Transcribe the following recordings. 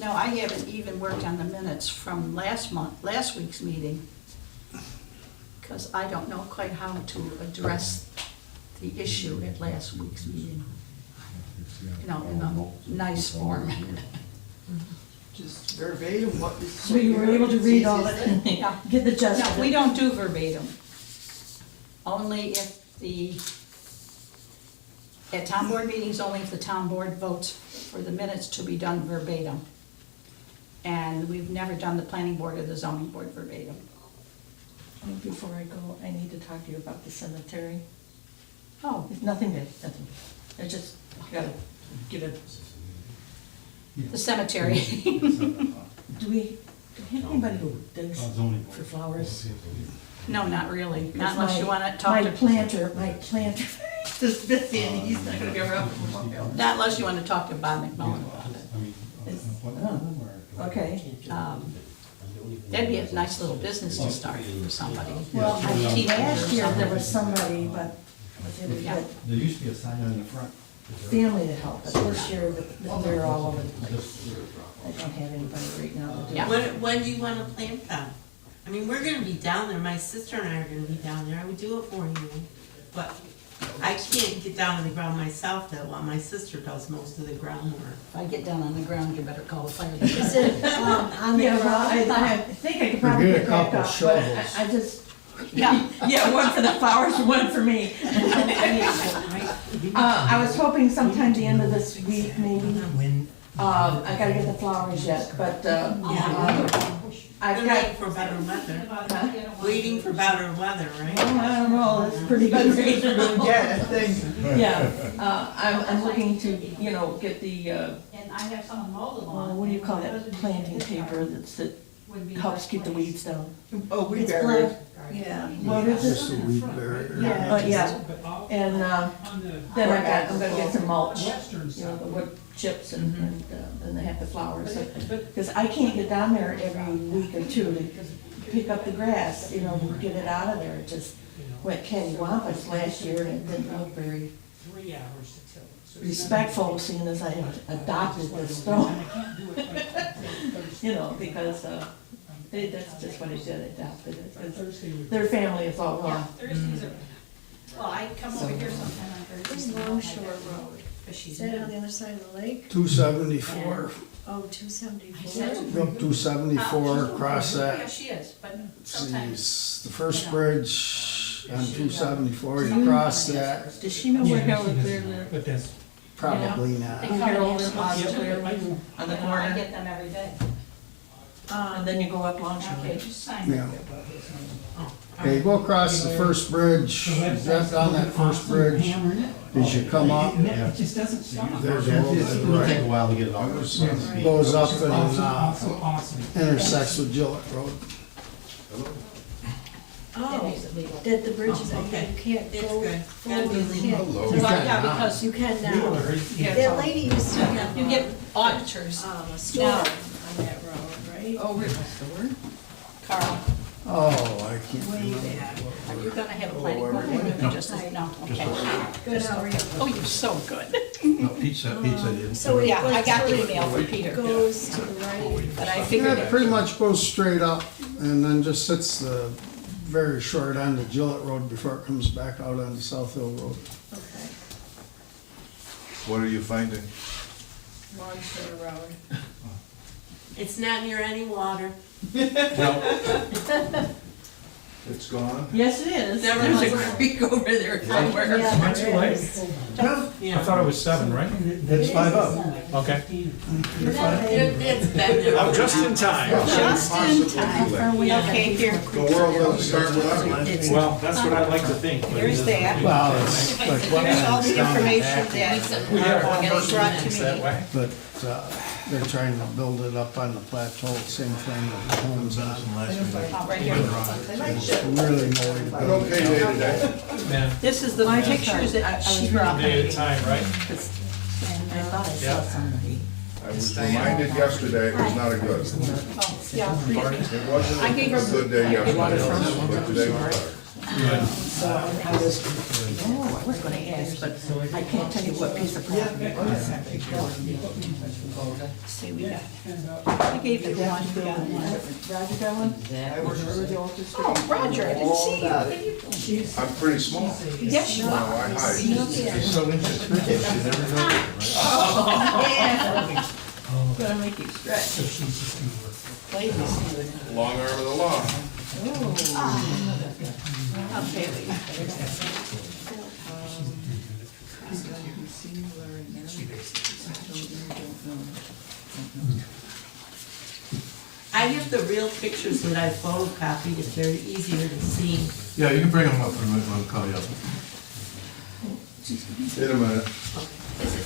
No, I haven't even worked on the minutes from last week's meeting, because I don't know quite how to address the issue at last week's meeting. You know, in a nice form. Just verbatim what is. So you were able to read all it and Yeah. get the gist No, of we it? don't do verbatim. Only if at town board meetings, only if the town board votes for the minutes to be done verbatim. And we've never done the planning board or the zoning board verbatim. Before I go, I need to talk to you about the cemetery. Oh, It's nothing big, nothing. I just gotta give it, the cemetery. do we have anybody who digs for flowers? No, not really, not 'Cause unless you my- wanna talk to, My planter is busy and he's not gonna be around for a while. not unless you wanna talk to Bob McMullen about it. Okay, That'd be a nice little business to start for somebody. well, Teacher or last year there something. was somebody, but was able to Yeah. get There used to be a sign on the front. family to help, but this year they're all over the place. I don't have anybody right now to do Yeah. it. When do you wanna plant them? I mean, we're gonna be down there, my sister and I are gonna be down there, I would do it for you, but I can't get down on the ground myself though, while my sister does most of the groundwork. If I get down on the ground, you better call the fire Is department. it, on the Yeah, well, ground? I think I could probably Get a get back couple up, but shovels. I just, Yeah, yeah, one for the flowers, one for me. I was hoping sometime the end of this week, maybe. I gotta get the flowers yet, but, I've They're got, waiting for better weather, waiting for better weather, right? I don't know, it's pretty good. Yeah, thing. Yeah, I'm looking to, get the, and I have someone mow the lawn. what do you call that, planting paper that helps keep the weeds down. Oh, we It's buried. black, yeah. What is Just a it? weed barrier. Yeah, and, then I'm gonna get some mulch, the wood chips and I have the flowers. Because I can't get down there every week or two to pick up the grass, to get it out of there. It just went cattywampus last year and it didn't look very respectful, seeing as I had adopted the stone. Because that's just what I did, adopted it. 'Cause their family is all Yeah, wrong. Thursdays are, well, I come over here sometime on Thursdays. Where's Longshore Road? Is that on the other side of the lake? 274, Oh, 274? up 274, across Yeah, that. she is, but It's sometimes, the first bridge on 274, you cross that, Does she know where Harold Clear lives? But that's, probably they not. come Harold in and Bob Clear on the I corner, get them every day. and then you go up Longshore. Okay, just sign Yeah. it. Okay, go across the first bridge, that's on that first bridge, as you come up, it just doesn't stop. there's a little bit of It'll take a right. while to get it all. Goes up and Awesome, awesome. intersects with Gillette Road. Oh, that the bridge is, Okay. you can't It's go good. forward, Gotta be you legal. can't. Well, You can yeah, now. because You can now. Yeah, That lady used to have, you get auditors. a store Now- on that road, right? Oh, really? Carl, Oh, I can't Way remember. back. are you gonna have a planning board meeting or just, no, okay. Good, how are you? Oh, you're so good. No, pizza, yeah. So it Yeah, I like got the sort of email from Peter, goes to the right. but I figured Yeah, it it. pretty much goes straight up and then just hits the very short end of Gillette Road before it comes back out onto South Hill Road. Okay. What are you finding? Longshore Road. It's not near any water. It's gone? Yes, it is. Never There's a mind. creek over there somewhere. Yeah, That's there right. is. I Yeah. thought it was 7, right? That's 5 up. Okay. It's been there. I'm just in time. Just in time. Okay, here, The world doesn't start without you. Well, that's what I'd like to think. here's that. Well, it's like Here's all wetlands the down in information back, that We have one getting person brought that to thinks that me. way. but they're trying to build it up on the plateau, same thing with the homes on. Oh, right here. Really no way to An build okay it. day today. Man, This is the pictures that she brought day at a me. time, right? I thought I saw Yeah. somebody. I was reminded yesterday it was not a good. Oh, yeah. It wasn't I gave her a good day yesterday, but today was better. So I was, I was gonna ask, but I can't tell you what piece of property it was. See, we got, I gave you one, you got one. Roger got one? I worked for the office. Oh, Roger, I didn't see you. All What are you doing? I'm pretty small. Yes, you No, are. I hide. She's so inconspicuous, you never know. Yeah. Gonna make you stretch. Long arm of the law. Okay, I have the real pictures that I photocopied if they're easier to see. Yeah, you can bring them up for a minute, I'll call you up. In a minute.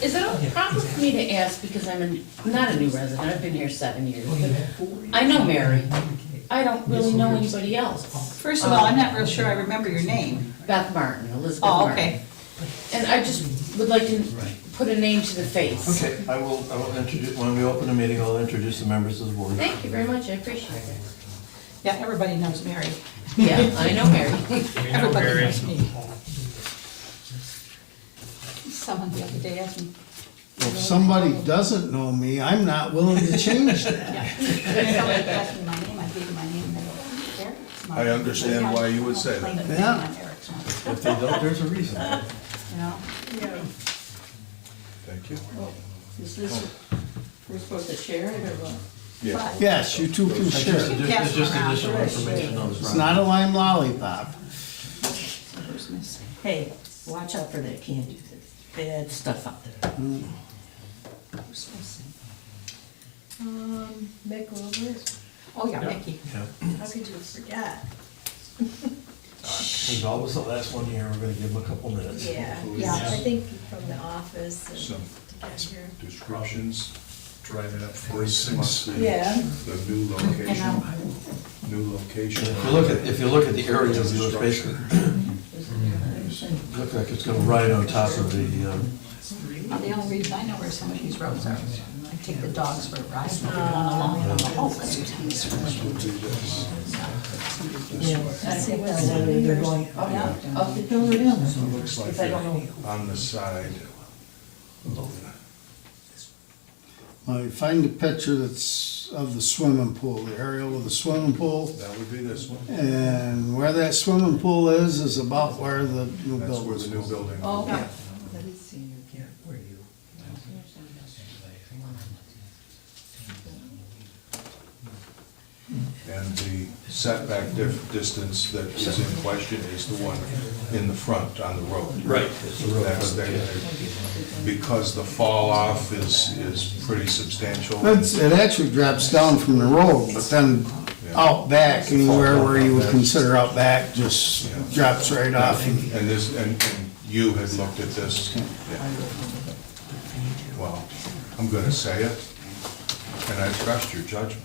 Is it a problem for me to ask, because I'm not a new resident, I've been here 7 years, but I know Mary. I don't really know anybody else. First of all, I'm not real sure I remember your name. Beth Martin, Elizabeth Oh, Martin. okay. And I just would like to put a name to the face. Okay, I will introduce, when we open the meeting, I'll introduce the members of the board. Thank you very much, I appreciate it. Yeah, everybody knows Mary. Yeah, I know Mary. Everybody knows me. Someone the other day asked me. If somebody doesn't know me, I'm not willing to change that. Yeah. Somebody asked me my name, I gave them my name, and they go, Eric's mom. I understand why you would say that. Claim to be Yeah. on Eric's mom, If they don't, there's a reason. you know? Thank you. Is this, we're supposed to share it or what? Yeah. Yes, you two can share. It's just additional information on the It's project. not a lime lollipop. Who's missing? Hey, watch out for that candy, there's bad stuff out there. Who's missing? Mick Wilbur, Oh, yeah, Mickey. Yeah. how could you forget? He's always the last one here, we're gonna give him a couple minutes. Yeah, Yeah. I think from the office and Some to get here. descriptions. Driving up This must be Yeah. the new location. New location. If you look at the area of the basically, look like it's gonna ride on top of the, Well, the only reason I know where some of these roads are, I take the dogs for a ride, and they're going along, and I'm like, oh, let's do this. Yeah, I think that's why they're going up, up the hill or down the hill. Looks like If I don't know. they're on the side. I find a picture that's of the swimming pool, the aerial of the swimming pool. That would be this one. And where that swimming pool is about where the new That's where building's the new building. Oh, okay. And the setback distance that is in question is the one in the front on the road. right, it's the road. That's there, because the fall off is pretty substantial. It actually drops down from the road, but then out back, anywhere where you would consider out back, just drops right off. And this, and you had looked at this. Yeah. Well, I'm gonna say it, and I trust your judgment.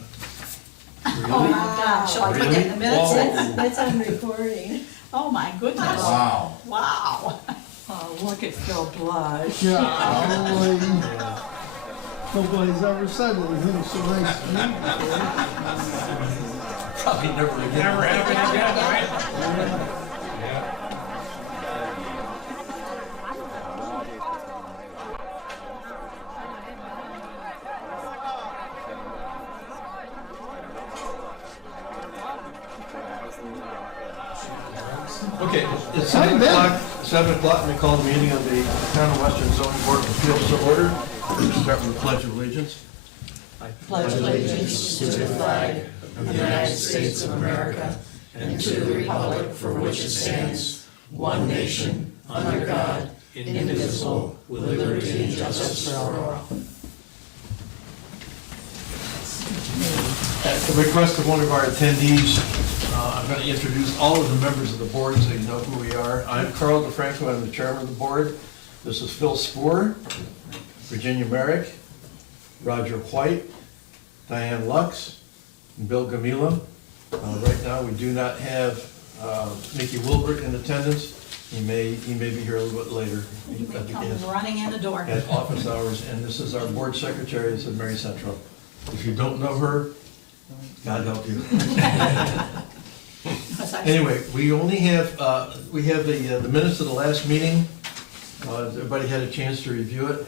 Oh, my God, shall I put that in the minutes? That's on recording. Oh, my goodness. Wow. Wow. Oh, look at Phil blush. Golly. Nobody's ever said anything so nice to me. Probably never again. Never happen again, right? Okay, it's 7:00, and we call the meeting of the Town of Western Zoning Board of Appeals to order. We'll start with the Pledge of Allegiance. Pledge allegiance to the flag of the United States of America and to the republic for which it stands, one nation, under God, indivisible, with liberty and justice for all. At the request of one of our attendees, I'm going to introduce all of the members of the board so you know who we are. I'm Carl DeFranco, I'm the chairman of the board. This is Phil Spoor, Virginia Merrick, Roger White, Diane Lux, and Bill Gamila. Right now, we do not have Mickey Wilbert in attendance. He may be here a little bit later. He may come running in the door. At office hours, and this is our board secretary, this is Mary Central. If you don't know her, God help you. Because Anyway, we only have, we have the minutes of the last meeting. Has everybody had a chance to review it?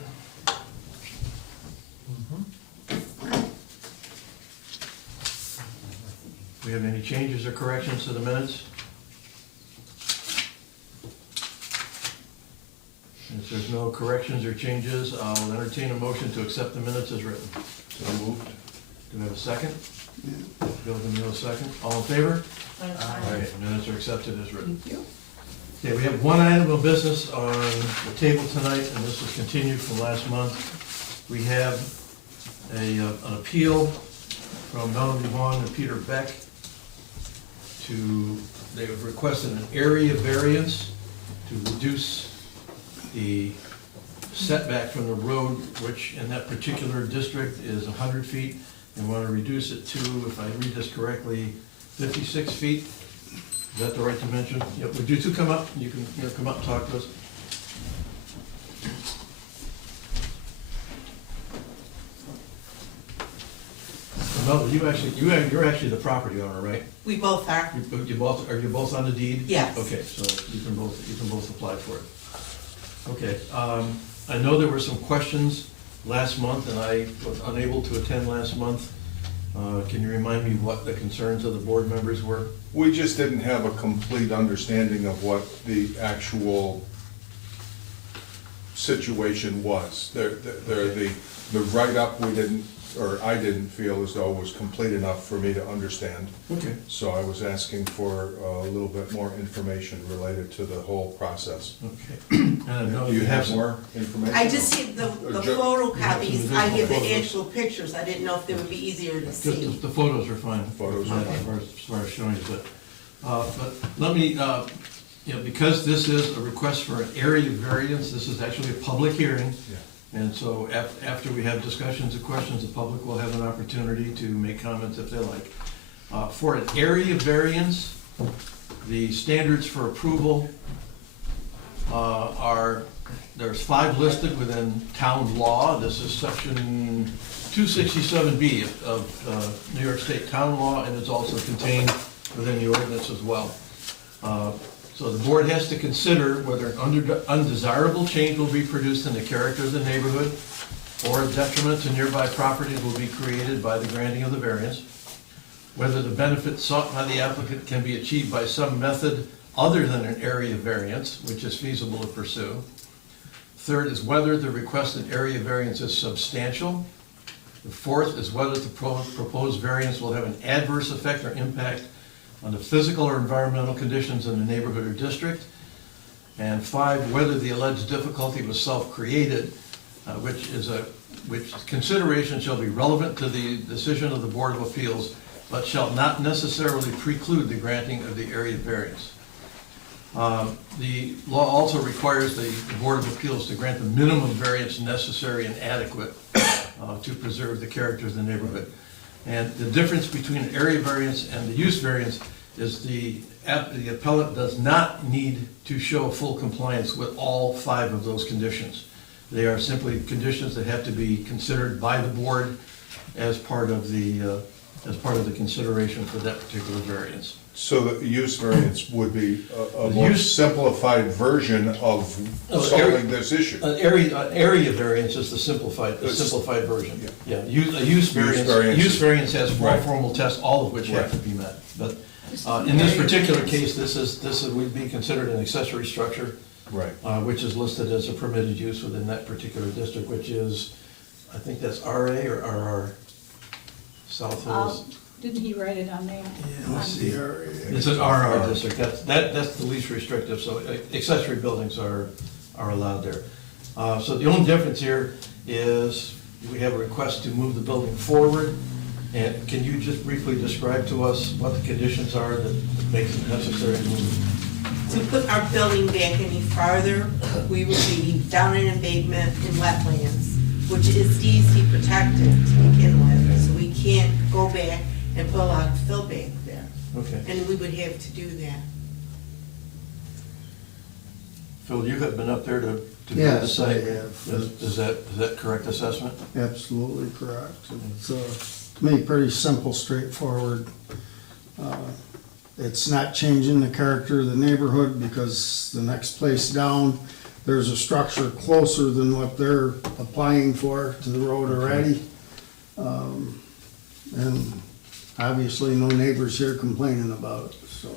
We have any changes or corrections to the minutes? If there's no corrections or changes, I'll entertain a motion to accept the minutes as written. So moved. Do we have a second? Bill, give me a second. All in favor? All right, minutes are accepted as written. Thank you. Okay, we have one item of business on the table tonight, and this is continued from last month. We have an appeal from Melanie Vaughn and Peter Beck they have requested an area variance to reduce the setback from the road, which in that particular district is 100 feet. They want to reduce it to, if I read this correctly, 56 feet. Is that the right dimension? Yep, would you two come up? You can, come up and talk to us. Mel, you're actually the property owner, right? We both are. Are you both on the deed? Yes. Okay, so you can both apply for it. Okay, I know there were some questions last month, and I was unable to attend last month. Can you remind me what the concerns of the board members were? We just didn't have a complete understanding of what the actual situation was. The write-up, we didn't, or I didn't feel as though was complete enough for me to understand. Okay. So I was asking for a little bit more information related to the whole process. Okay. And I know Do you have some- more information? I just see the Ju- photocopies, I have the photos. actual pictures, I didn't know if they would be easier to Just see. the photos are fine. Photos are fine. As far as showing you, but let me, because this is a request for an area variance, this is actually a public hearing. Yeah. And so after we have discussions and questions, the public will have an opportunity to make comments if they like. For an area variance, the standards for approval there's 5 listed within town law. This is section 267B of New York State town law, and it's also contained within the ordinance as well. So the board has to consider whether an undesirable change will be produced in the character of the neighborhood or a detriment to nearby properties will be created by the granting of the variance, whether the benefit sought by the applicant can be achieved by some method other than an area variance, which is feasible to pursue. Third is whether the requested area variance is substantial. The fourth is whether the proposed variance will have an adverse effect or impact on the physical or environmental conditions in the neighborhood or district. And 5, whether the alleged difficulty was self-created, which consideration shall be relevant to the decision of the Board of Appeals, but shall not necessarily preclude the granting of the area variance. The law also requires the Board of Appeals to grant the minimum variance necessary and adequate to preserve the character of the neighborhood. And the difference between an area variance and the use variance is the appellant does not need to show full compliance with all 5 of those conditions. They are simply conditions that have to be considered by the board as part of the consideration for that particular variance. So the use variance would be a The more use- simplified version of solving this issue. An area variance is the simplified version. Yeah. A use variance has 4 Right. formal tests, all of which have Right. to be met. But in this particular case, this would be considered an accessory structure, Right. which is listed as a permitted use within that particular district, which is, I think that's RA or RR? South Hills. Didn't he write it on there? Yeah, let's see. It's an RR district, that's the least restrictive, so accessory buildings are allowed there. So the only difference here is we have a request to move the building forward, and can you just briefly describe to us what the conditions are that makes it necessary to move? To put our building back any farther, we would be down in embankment in wetlands, which is DEC protected to begin with, so we can't go back and put a lot of fill back there. Okay. And we would have to do that. Phil, You have been up there to view the Yes, I site? have. Is that correct assessment? Absolutely correct. It's, to me, pretty simple, straightforward. It's not changing the character of the neighborhood because the next place down, there's a structure closer than what they're applying for to the road already. And obviously no neighbors here complaining about it, so.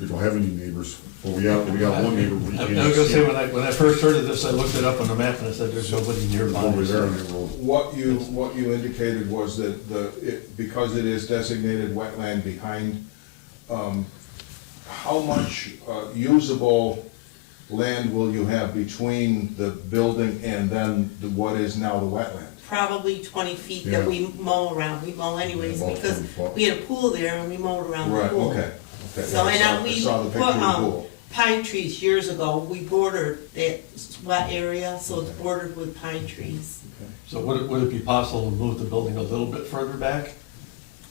We don't have any neighbors. Well, we got one neighbor. We I can't was gonna see say, it. when I first heard of this, I looked it up on the map and I said, there's nobody nearby. Over there on that road. What you indicated was that because it is designated wetland behind, how much usable land will you have between the building and then what is now the wetland? Probably 20 feet that Yeah. we mow around, we mow anyways, About because 20 foot. we had a pool there and we mowed around the Right, pool. okay. So, and I we saw the put, picture of the pool. pine trees years ago, we bordered that wet area, so it's bordered with pine trees. So would it be possible to move the building a little bit further back?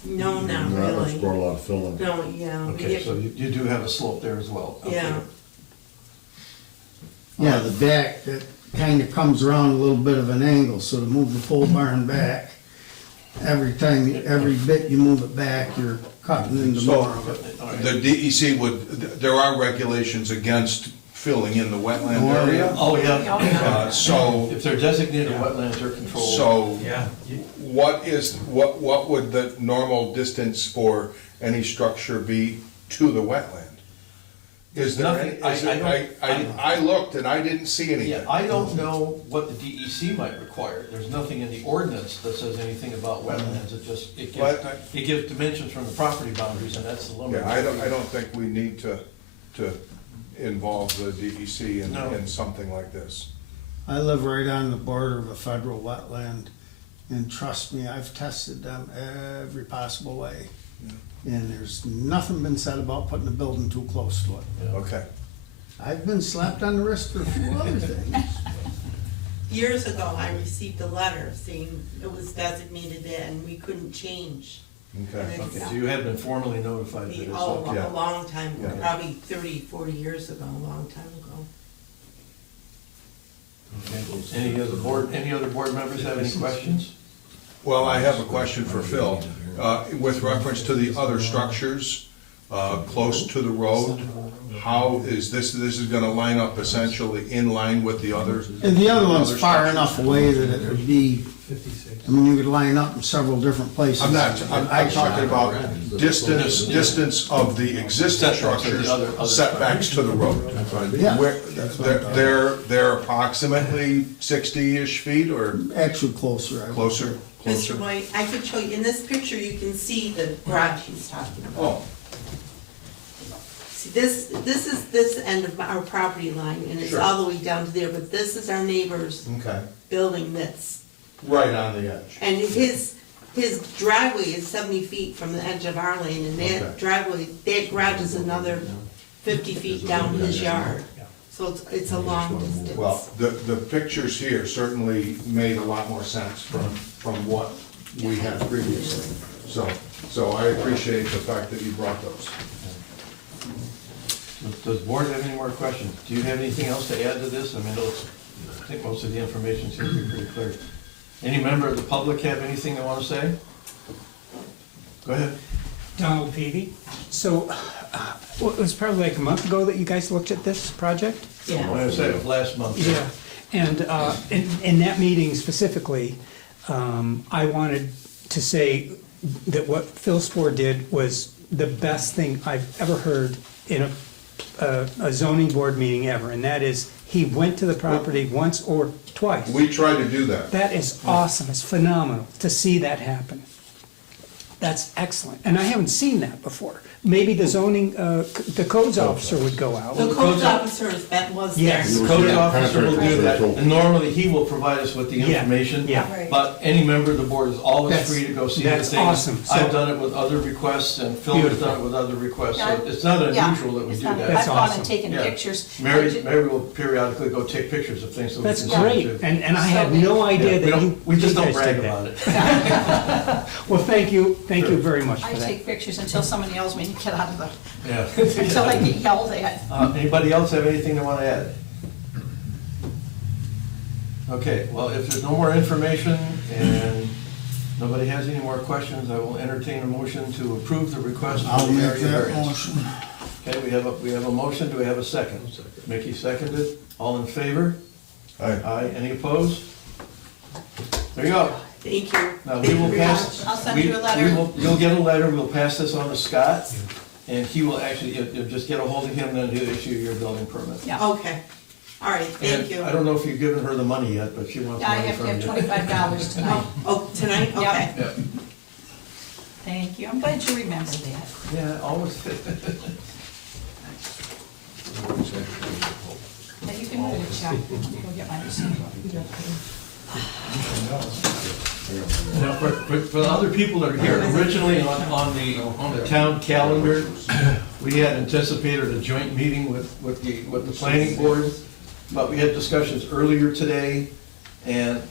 No, not No, that's really. got a lot of fill in. No, yeah. we Okay, get- so you do have a slope there as well? Okay. Yeah. Yeah, the back, that kinda comes around a little bit of an angle, so to move the pole barn back, every bit you move it back, you're cutting into more of it. All right. The DEC there are regulations against filling in the wetland Oh, area. Oh, yeah. So, If they're designated wetlands, they're controlled. so Yeah. what would the normal distance for any structure be to the wetland? Is there Nothing. I looked and I didn't see Yeah, anything. I don't know what the DEC might require. There's nothing in the ordinance that says anything about wetlands. What? It gives dimensions from the property boundaries, and that's the limit. Yeah, I don't think we need to involve the DEC No. in something like this. I live right on the border of a federal wetland, and trust me, I've tested them every possible way. And there's nothing been said about putting a building too close to it. Yeah. Okay. I've been slapped on the wrist for a few other things. Years ago, I received a letter saying it was designated that and we couldn't change. Okay. Okay, so you have been formally notified that it's Oh, okay. a long time, Yeah. probably 30, 40 years ago, a long time ago. Okay. Any other board members have any questions? Well, I have a question for Phil. With reference to the other structures close to the road, how is this is gonna line up essentially in line with the others? And the other one's far structures? enough away that it would be, I mean, you could line up in several different places. I'm talking about distance of the existing Setbacks of the structures, other setbacks to the road. Yeah. Where, they're approximately 60-ish feet or Actually closer, I would. closer? Mr. White, I could show you, in this picture, you can see the garage he's talking about. Oh, See, this is this end of our property line, and it's Sure. all the way down to there, but this is our neighbor's okay. building that's, Right on the edge. and his driveway is 70 feet from the edge of our lane, and Okay. that driveway, that garage is another 50 feet down his yard. So it's a long distance. Well, the pictures here certainly made a lot more sense from what we had previously. So I appreciate the fact that you brought those. Does the board have any more questions? Do you have anything else to add to this? I mean, I think most of the information seems to be pretty clear. Any member of the public have anything they want to say? Go ahead. Donald Peavy. So, well, it was probably like a month ago that you guys looked at this project? Yeah. Like I said, it was last month. Yeah, and in that meeting specifically, I wanted to say that what Phil Spoor did was the best thing I've ever heard in a zoning board meeting ever, and that is, he went to the property once or twice. We try to do that. That is awesome, it's phenomenal to see that happen. That's excellent, and I haven't seen that before. Maybe the zoning, the codes officer would go out. The codes officer was there. Yes. The code officer will do that, Contract. and normally he will provide us with the Yeah, information. yeah. Right. But any member of the board is always That's- free to go see the that's things. awesome. So- I've done it with other requests, and Phil has Beautiful. done it with other requests, so Yeah. it's not Yeah, unusual that we it's do not- that. That's I've gone awesome. and taken Yeah. pictures. Mary will periodically go take pictures of things so we can That's see great, it too. and I had So- no idea Yeah, that we just you don't guys brag did that. about it. Well, thank you very much I for that. take pictures until somebody yells me to get out of the, Yeah. until I get yelled at. Anybody else have anything they want to add? Okay, well, if there's no more information and Nobody has any more questions, I will entertain a motion to approve the request I'll for the make area that variance. motion. Okay, we have a motion, do we have a second? Mickey seconded, all in favor? Aye. Aye, any opposed? There you go. Thank you. Now, we will pass. I'll send we- you a letter. You'll get a letter, we'll pass this on to Scott, and he will actually, you'll just get a hold of him, then he'll issue your building permit. Yeah, Okay, all right, thank And you. I don't know if you've given her the money yet, but she wants yeah, I money have to from have you. $25 tonight. Oh, tonight, Yeah. okay. Yeah, Thank you, I'm glad you remembered that. yeah, always. Now you can hold a check, go get my receipt. Now, for the other people that are here, originally on the town calendar, we had anticipated a joint meeting with the planning board, but we had discussions earlier today, and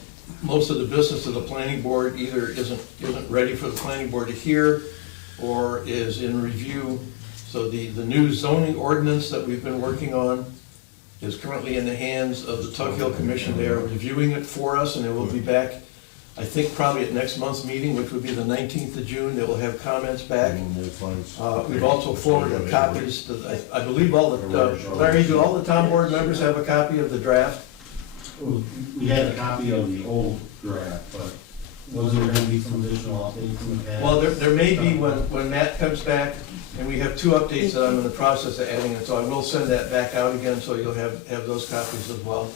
most of the business of the planning board either isn't ready for the planning board to hear, or is in review. So the new zoning ordinance that we've been working on is currently in the hands of the Tug Hill Commission. They are reviewing it for us, and it will be back, I think, probably at next month's meeting, which would be the 19th of June. They will have comments back. We've also forwarded copies, I believe all the, Larry, do all the town board members have a copy of the draft? We had a copy of the old draft, but was there gonna be some additional updates in the past? Well, there may be when Matt comes back, and we have two updates that I'm in the process of adding, and so I will send that back out again, so you'll have those copies as well.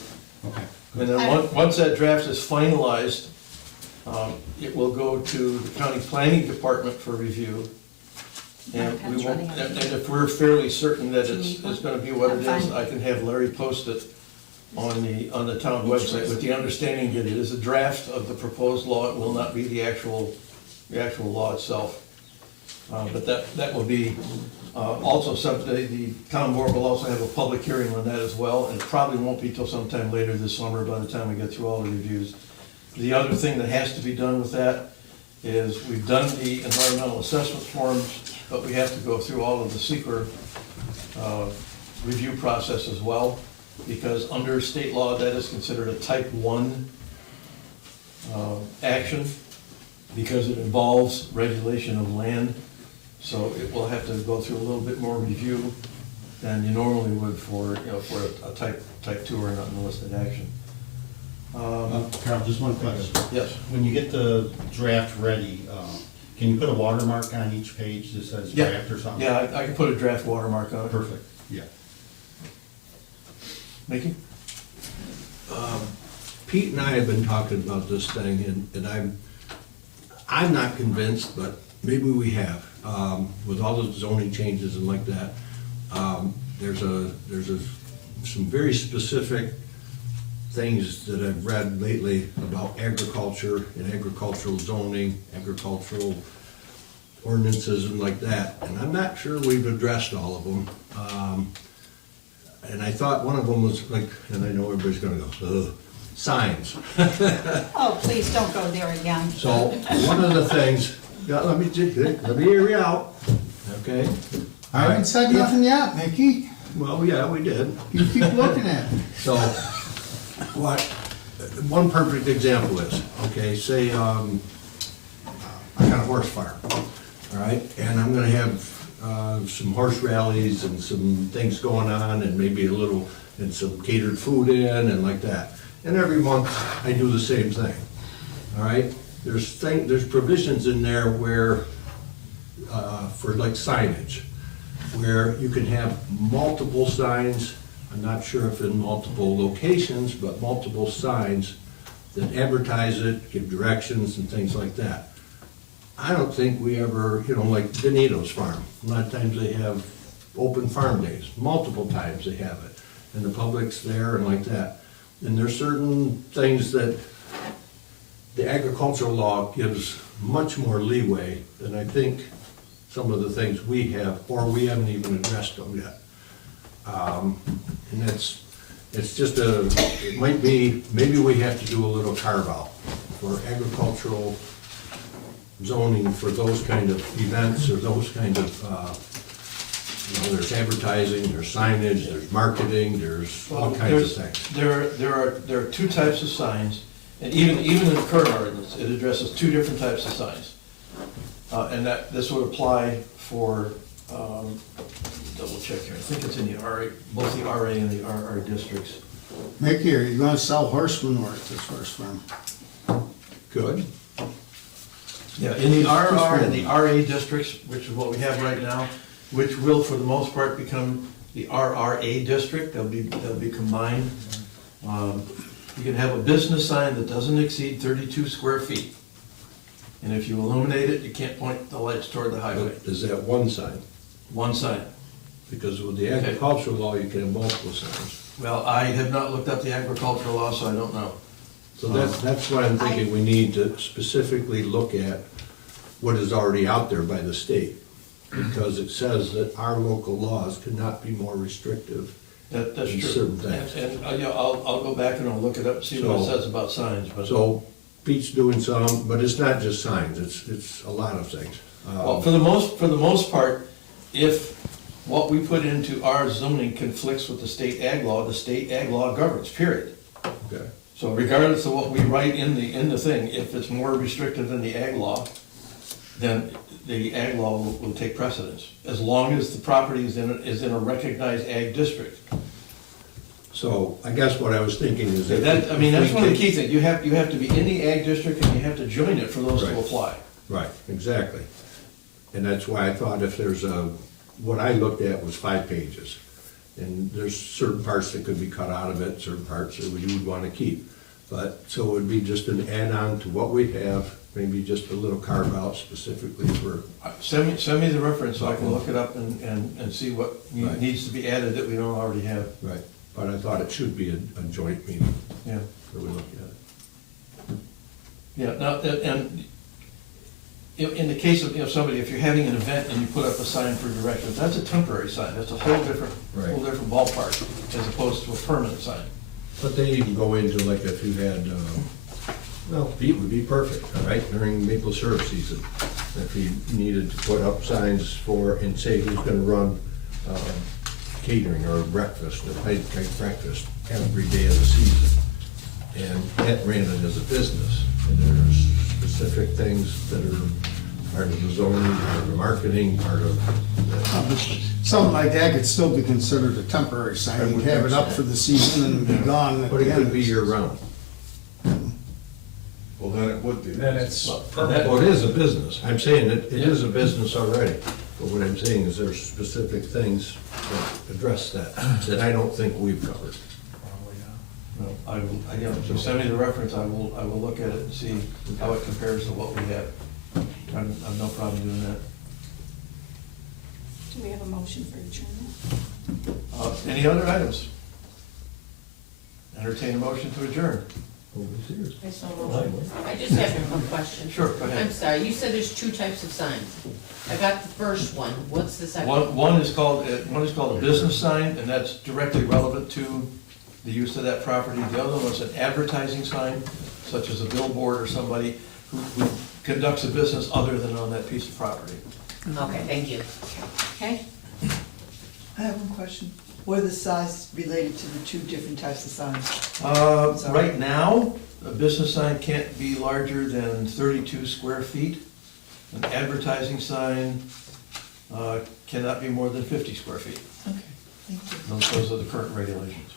Okay. And then once that draft is finalized, it will go to the county planning department for review. And we won't, and if we're fairly certain that it's gonna be what it is, I can have Larry post it on the town website, with the understanding that it is a draft of the proposed law, it will not be the actual law itself. But that will be also something, the town board will also have a public hearing on that as well, and it probably won't be till sometime later this summer by the time we get through all the reviews. The other thing that has to be done with that is we've done the environmental assessment forms, but we have to go through all of the secret review process as well, because under state law, that is considered a type 1 action, because it involves regulation of land. So it will have to go through a little bit more review than you normally would for a type 2 or an unlisted action. Carl, just one question. Yes. When you get the draft ready, can you put a watermark on each page that says Yeah. draft or something? Yeah, I can put a draft watermark on it. Perfect, yeah. Mickey? Pete and I have been talking about this thing, and I'm not convinced, but maybe we have, with all the zoning changes and like that. There's some very specific things that I've read lately about agriculture and agricultural zoning, agricultural ordinances and like that, and I'm not sure we've addressed all of them. And I thought one of them was like, and I know everybody's gonna go, ugh, signs. Oh, please don't go there again. So, one of the things, yeah, let me hear you out, okay? I haven't said nothing yet, Mickey. Well, yeah, we did. You keep looking at me. So, one perfect example is, okay, say, I got a horse farm, all right? And I'm gonna have, some horse rallies and some things going on, and maybe and some catered food in and like that. And every month, I do the same thing, all right? There's provisions in there where, for like signage, where you can have multiple signs, I'm not sure if in multiple locations, but multiple signs that advertise it, give directions and things like that. I don't think we ever, like Benito's farm, a lot of times they have open farm days, multiple times they have it, and the public's there and like that. And there's certain things that the agricultural law gives much more leeway than I think some of the things we have, or we haven't even addressed them yet. And it's just it might be, maybe we have to do a little carve out for agricultural zoning for those kind of events or those kind of, there's advertising, there's signage, there's marketing, there's all kinds of things. There are two types of signs. And even in the current ordinance, it addresses two different types of signs. And that, this would apply for, double check here, I think it's in the RA, both the RA and the RR districts. Mickey, are you gonna sell horse manure at this horse farm? Good. Yeah, in the RR and the RA districts, which is what we have right now, which will for the most part become the RRA district, they'll be combined. You can have a business sign that doesn't exceed 32 square feet. And if you illuminate it, you can't point the lights toward the highway. Is that one sign? One sign. Because with the agricultural law, you can have multiple signs. Well, I have not looked up the agricultural law, so I don't know. So that's why I'm thinking we need to specifically look at what is already out there by the state. Because it says that our local laws could not be more restrictive That's in true. certain things. And yeah, I'll go back and I'll look it up, and see what it So- says about signs, but. So Pete's doing some, but it's not just signs, it's a lot of things. Well, for the most part, if what we put into our zoning conflicts with the state ag law governs, period. Okay. So regardless of what we write in the thing, if it's more restrictive than the ag law, then the ag law will take precedence, as long as the property is in a recognized ag district. So I guess what I was thinking is that. That's one of the we key things, you have to be in the ag district and you have to join it for those to Right. apply. Right, exactly. And that's why I thought if there's what I looked at was 5 pages. And there's certain parts that could be cut out of it, certain parts that you would want to keep. But, so it would be just an add-on to what we have, maybe just a little carve-out specifically for. Send me the reference so I can look it up and see what Right. needs to be added that we don't already have. Right, but I thought it should be a joint meeting Yeah. where we look at it. Yeah, now, and in the case of, somebody, if you're having an event and you put up a sign for directions, that's a temporary sign, that's a whole different Right. ballpark, as opposed to a permanent sign. But they even go into like if you had, well, Pete would be perfect, all right, during maple syrup season. If he needed to put up signs for, and say who's gonna run catering or breakfast, a pancake breakfast every day of the season. And that ran it as a business, and there's specific things that are part of the zoning, part of the marketing, part of Something like that could still be considered a temporary sign, you'd have it up for the season and be gone at but the it end. could be year round. Well, then it would be. Then it's Well, it is a business. I'm saying it is a business already. But what I'm saying is there's specific things that address that I don't think we've covered. No, I will, again, if you send me the reference, I will look at it and see how it compares to what we have. I've no problem doing that. Do we have a motion for adjournment? Any other items? Entertain a motion to adjourn. I just have one question. Sure, go I'm ahead. sorry, you said there's 2 types of signs. I got the first one, what's the second? One is called a business sign, and that's directly relevant to the use of that property. The other one is an advertising sign, such as a billboard or somebody who conducts a business other than on that piece of property. Okay, thank you. Okay, I have one question. What are the size related to the 2 different types of signs? Right now, a business sign can't be larger than 32 square feet. An advertising sign cannot be more than 50 square feet. Okay, thank you. Those are the current regulations.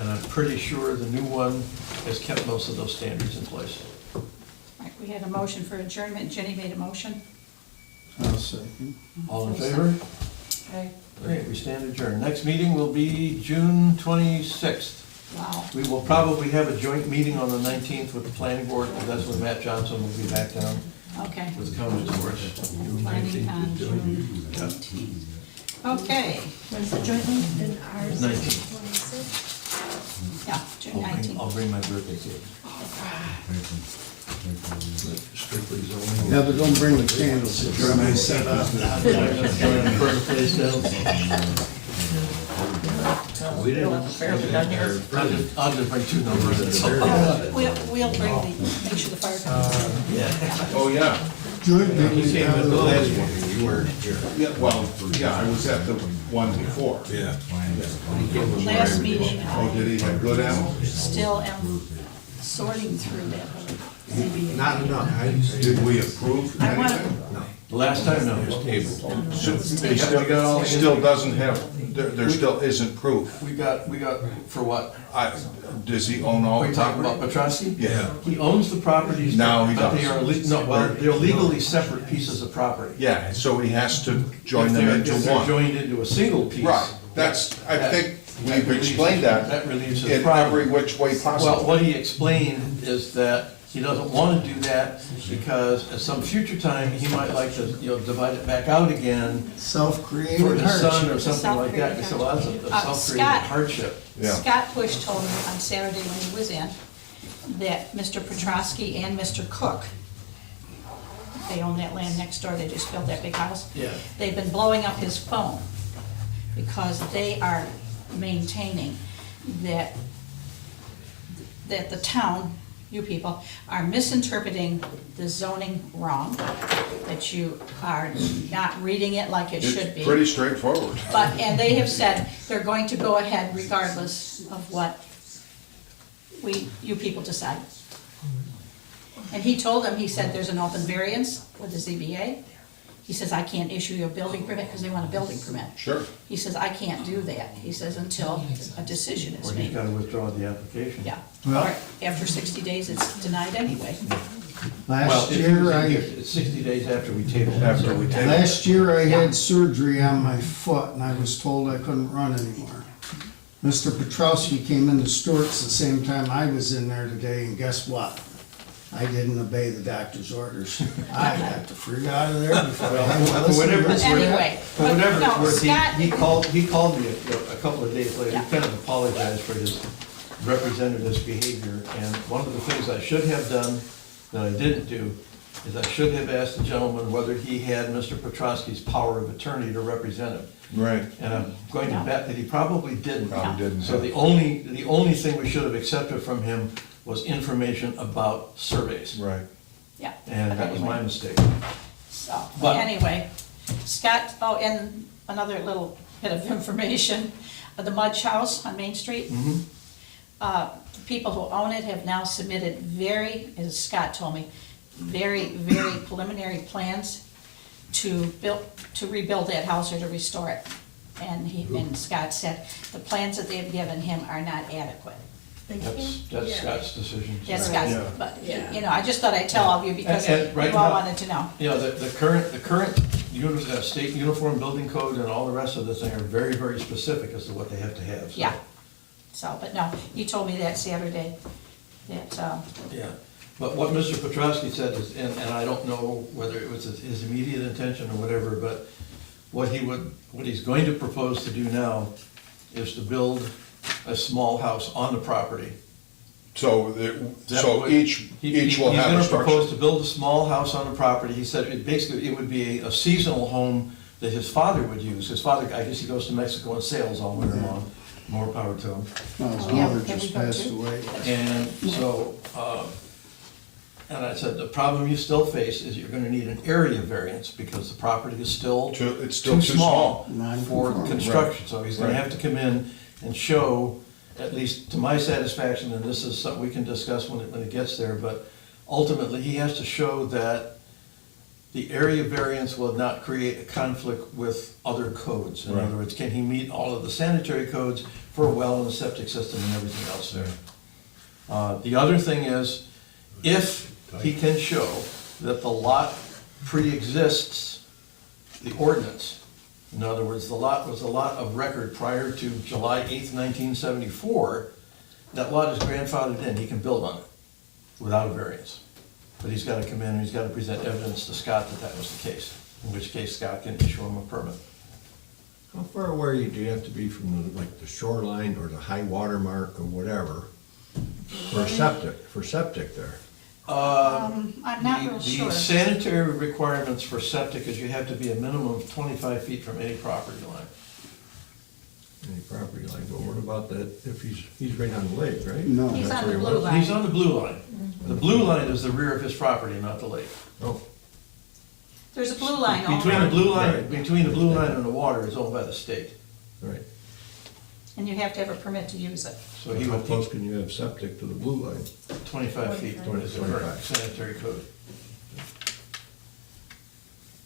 And I'm pretty sure the new one has kept most of those standards in place. right, we had a motion for adjournment, Jenny made a motion. I'll say. All in favor? Okay, Okay, we stand adjourned. Next meeting will be June 26th. wow. We will probably have a joint meeting on the 19th with the planning board, because that's when Matt Johnson will be back down Okay, with comments for us. planning on June 19th. Okay, When's the joint one? And ours 19th. is 26. yeah, June 19th. I'll bring my birthday cake. Strictly zoning. Yeah, but don't bring the candles, it's already set up. Burn the place down. We didn't. I'll just bring 2 numbers. We'll bring make sure the fire comes. Oh, yeah. Joint He meeting came down with the the last last one. one. You weren't here. Yeah, well, yeah, I was at the one before. Yeah. Last meeting, Oh, did he have good ammo? still am sorting through that whole ZBA. Not enough. Did we approve I want- anything? The last time, no. It was tabled. So they We got all the- still doesn't have, there still isn't proof. We got, for what? Does he own all Are the we talking about property? Petrosky? Yeah. He owns the properties. Now he but they does. are no, well, they're legally separate pieces of property. Yeah, so he has to join If them they're- into If they're one. joined into a single piece. Right, that's, I think we've explained that That relieves his in problem. every which way Well, possible. what he explained is that he doesn't want to do that because at some future time, he might like to, divide it back out again for Self-created his son hardship. or something like that. He said, well, that's a self-created Scott. hardship. Yeah. Scott Bush told me on Saturday when he was in, that Mr. Petrosky and Mr. Cook, they own that land next door, they just built that big house. Yeah. They've been blowing up his phone because they are maintaining that the town, you people, are misinterpreting the zoning wrong, that you are not reading it like it should be. It's pretty straightforward. But, and they have said they're going to go ahead regardless of what you people decide. And he told them, he said, there's an open variance with the ZBA. He says, I can't issue you a building permit because they want a building permit. Sure. He says, I can't do that. He says, until a decision is Or he's made. gotta withdraw the application. Yeah, Well- or after 60 days, it's denied anyway. Well, Last if he year, was in I, here, it's 60 days after we tabled it. After we take. last year I had surgery on my foot and I was told I couldn't run anymore. Mr. Petrowski came into Stewart's the same time I was in there today, and guess what? I didn't obey the doctor's orders. I got to freak out of there before I had to For listen to whatever the it's rest of worth, that. Anyway, for whatever but it's no, worth, Scott, he called me a couple of days later, Yeah. he kind of apologized for his representative's behavior, and one of the things I should have done that I didn't do is I should have asked the gentleman whether he had Mr. Petrosky's power of attorney to represent him. Right. And I'm going to No. bet that he probably didn't. Probably didn't. So the only thing we should have accepted from him was information about surveys. Right. yeah. And but that was my anyway. mistake. So, But- anyway, Scott, oh, and another little bit of information, the Mudge House on Main Street. The people who own it have now submitted as Scott told me, very preliminary plans to rebuild that house or to restore it. And Scott said, the plans that they've given him are not adequate. That's Scott's decision. That's so. Scott's, Yeah. but, Yeah. I just thought I'd tell all of you because you And right all now- wanted to know. You know, the current state uniform building code and all the rest of the thing are very, very specific as to what they have to have. so. Yeah, so, but no, he told me that Saturday, that, Yeah, but what Mr. Petrosky said is, and I don't know whether it was his immediate intention or whatever, but what he's going to propose to do now is to build a small house on the property. So, That so would- each will have a He's gonna propose structure. to build a small house on the property. He said it would be a seasonal home that his father would use. His father, I guess he goes to Mexico and sails all winter long. More power to him. Well, his yeah, mother can we just go passed too? away. And so, and I said, the problem you still face is you're gonna need an area variance because the property is still It's still too small. for Non-conforming. construction. So he's gonna Right. have to come in and show, at least to my satisfaction, and this is something we can discuss when it gets there, but ultimately, he has to show that the area variance will not create a conflict with other codes. In Right. other words, can he meet all of the sanitary codes for a well and a septic system and everything else there? The other thing is, if he can show that the lot pre-exists the ordinance, in other words, the lot was a lot of record prior to July 8th, 1974, that lot is grandfathered in, he can build on it without a variance. But he's gotta come in and he's gotta present evidence to Scott that that was the case, in which case Scott can issue him a permit. How far away do you have to be from the shoreline or the high water mark or whatever for septic there? I'm not real sure. The sanitary requirements for septic is you have to be a minimum of 25 feet from any property line. Any property line, but what about that, if he's right on the lake, right? No. He's That's on where the he blue was. line. He's on the blue line. The blue line is the rear of his property, not the lake. Oh, There's a blue line all Between the around. blue line, Right. between the blue line and the water is owned by the state. right. And you have to have a permit to use it. So he How would close can you have septic to the blue line? 25 feet, is the current sanitary code.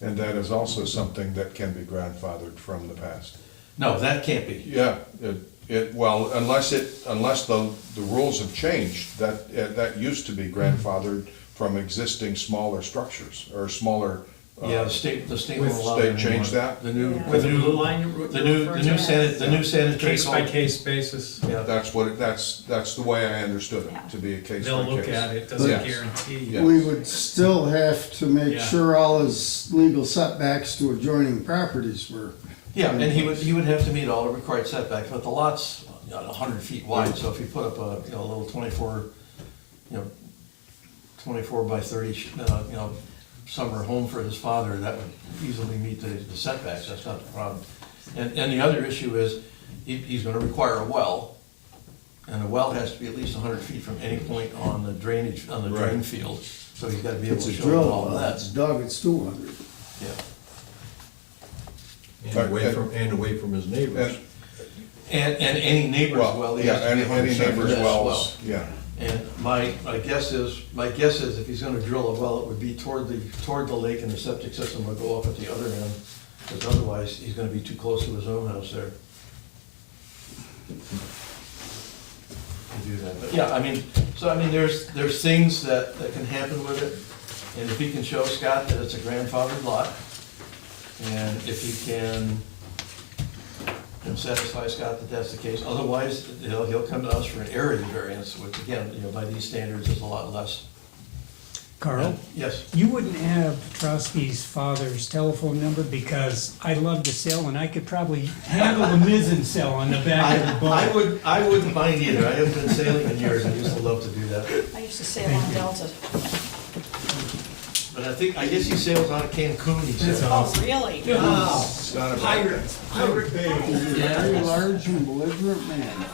And that is also something that can be grandfathered from the past. No, that can't be. Yeah, well, unless the rules have changed, that used to be grandfathered from existing smaller structures, or smaller. Yeah, the state won't allow State it changed anymore. that? The new, Yeah. With the blue line, the new sanitary Case by code. case basis. Yeah, That's the way I understood Yeah. it, to be a case by case. They'll look at it, doesn't Yes. guarantee. Yeah. We would still have to make Yeah. sure all his legal setbacks to adjoining properties were. yeah, and he would have to meet all the required setbacks, but the lot's 100 feet wide, so if you put up a, a little 24 by 30, summer home for his father, that would easily meet the setbacks, that's not the problem. And the other issue is, he's gonna require a well, and a well has to be at least 100 feet from any point on the drainage, on the drain Right. field, so he's gotta be able It's to a show drill, all of well, that. it's dug, it's 200. Yeah. And away from his neighbors. And any neighbor's well, he has to be 100% Any for neighbor's that as well. wells, yeah. And my guess is if he's gonna drill a well, it would be toward the lake, and the septic system would go up at the other end, because otherwise, he's gonna be too close to his own house there. To do that, but yeah, there's things that can happen with it, and if he can show Scott that it's a grandfathered lot, and if he can satisfy Scott that that's the case, otherwise, he'll come to us for an area variance, which again, by these standards is a lot less. Carl, Yes, you wouldn't have Trotsky's father's telephone number, because I love to sail and I could probably handle the mizzen sail on the back of the boat. I wouldn't mind either, I haven't been sailing in years, I used to love to do that. I used to sail on Delta. But I guess he sails out of Cancun, he said. Oh, really? Wow. It's not a bad thing. Pirate Bay. He's a very large and belligerent man.